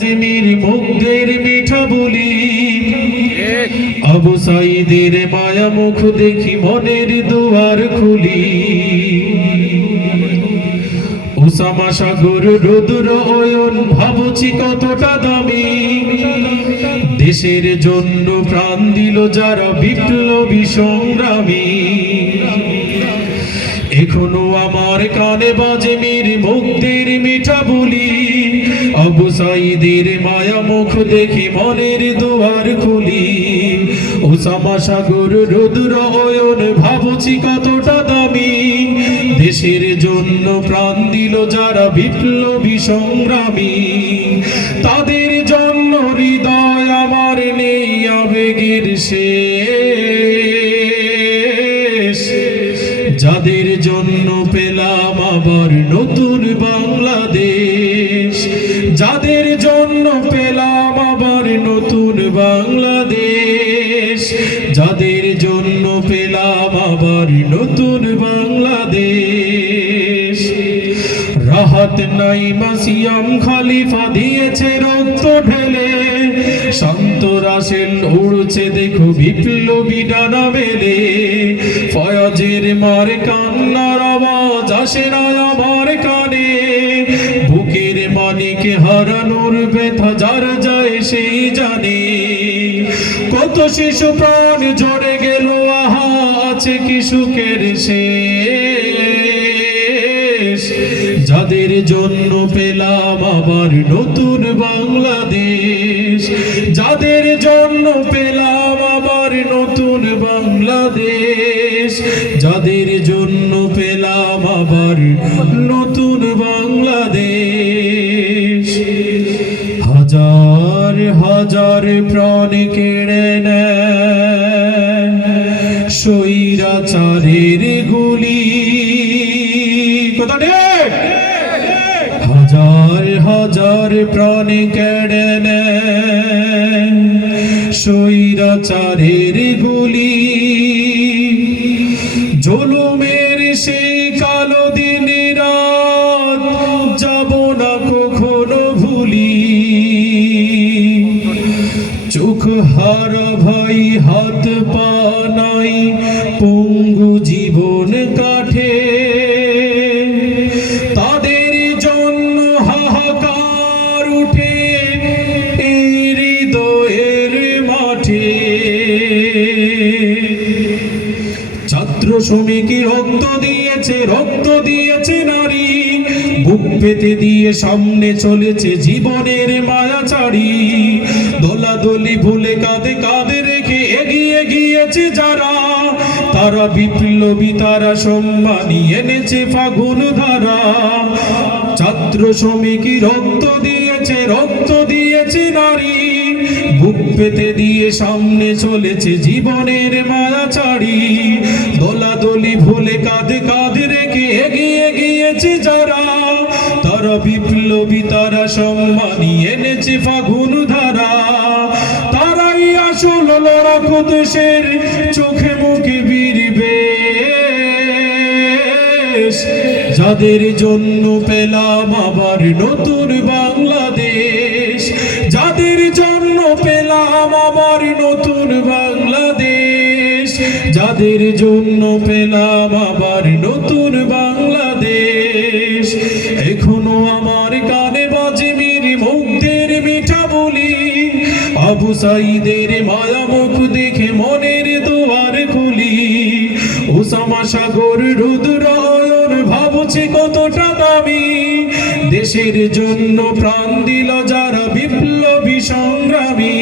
জিমির মুগ্ধের মিঠা বলি আবু সাইদের মায়া মুখ দেখি মনের দুয়ার খুলি। উসামা সাগর রুদ্র অয়ন ভাবছি কতটা দামি, দেশের জন্য প্রাণ দিল যারা বিপ্লবী সংগ্রামী। এখনো আমার কানে বাজে মীর মুগ্ধের মিঠা বলি, আবু সাইদের মায়া মুখ দেখি মনের দুয়ার খুলি। উসামা সাগর রুদ্র অয়ন ভাবছি কতটা দামি, দেশের জন্য প্রাণ দিল যারা বিপ্লবী সংগ্রামী। তাদের জন্য হৃদয় আমার নেই আবেগের শেষ, যাদের জন্য পেলাম আবার নতুন বাংলাদেশ, যাদের জন্য পেলাম আবার নতুন বাংলাদেশ, যাদের জন্য পেলাম আবার নতুন বাংলাদেশ। রাহাত নাইমা সিয়াম খলিফা দিয়েছে রক্ত ঢেলে, শান্ত রাসেল উড়ছে দেখো বিপ্লবী ডানা মেলে। ফয়াজের মার কান্নার আওয়াজ আসে না আমার কানে, বুকের মানিক হারানোর ব্যথা যার যায় সেই জানে। কত শিশু প্রাণ ঝরে গেল, আহা আছে কি সুখের শেষ, যাদের জন্য পেলাম আবার নতুন বাংলাদেশ, যাদের জন্য পেলাম আবার নতুন বাংলাদেশ, যাদের জন্য পেলাম আবার নতুন বাংলাদেশ। হাজার হাজার প্রাণ কেড়ে নেয় স্বৈরাচারের গুলি, কথা ঠিক। হাজার হাজার প্রাণ কেড়ে নেয় স্বৈরাচারের গুলি, জুলুমের সেই কালো দিন রাত যাব না কখনো ভুলি। চোখ হারা ভাই হাত পা নাই পঙ্গু জীবন কাঠে, তাদের জন্য হাহাকার উঠে এই হৃদয়ের মাঠে। ছাত্র শ্রমিকই রক্ত দিয়েছে নারী, বুক পেতে দিয়ে সামনে চলেছে জীবনের মায়া ছাড়ি। দোলাদলি ভুলে কাঁধে কাঁধে রেখে এগিয়ে গিয়েছে যারা, তারা বিপ্লবী, তারা সম্মানী এনেছে ফাগুন ধারা। ছাত্র শ্রমিকই রক্ত দিয়েছে নারী, বুক পেতে দিয়ে সামনে চলেছে জীবনের মায়া ছাড়ি। দোলাদলি ভুলে কাঁধে কাঁধে রেখে এগিয়ে গিয়েছে যারা, তারা বিপ্লবী, তারা সম্মানী এনেছে ফাগুন ধারা। তারাই আসল লড়াকু দেশের চোখে মুখে বীরবে, যাদের জন্য পেলাম আবার নতুন বাংলাদেশ, যাদের জন্য পেলাম আবার নতুন বাংলাদেশ, যাদের জন্য পেলাম আবার নতুন বাংলাদেশ। এখনো আমার কানে বাজে মীর মুগ্ধের মিঠা বলি, আবু সাইদের মায়া মুখ দেখে মনের দুয়ার খুলি। উসামা সাগর রুদ্র অয়ন ভাবছি কতটা দামি, দেশের জন্য প্রাণ দিল যারা বিপ্লবী সংগ্রামী।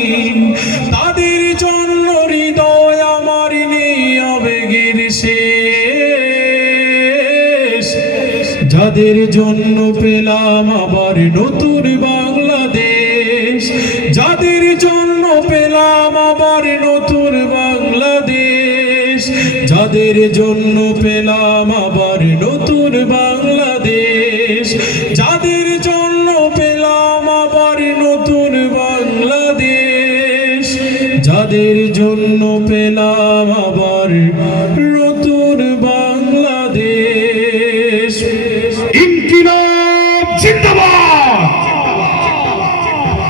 তাদের জন্য হৃদয় আমার নেই আবেগের শেষ, যাদের জন্য পেলাম আবার নতুন বাংলাদেশ, যাদের জন্য পেলাম আবার নতুন বাংলাদেশ, যাদের জন্য পেলাম আবার নতুন বাংলাদেশ, যাদের জন্য পেলাম আবার নতুন বাংলাদেশ, যাদের জন্য পেলাম আবার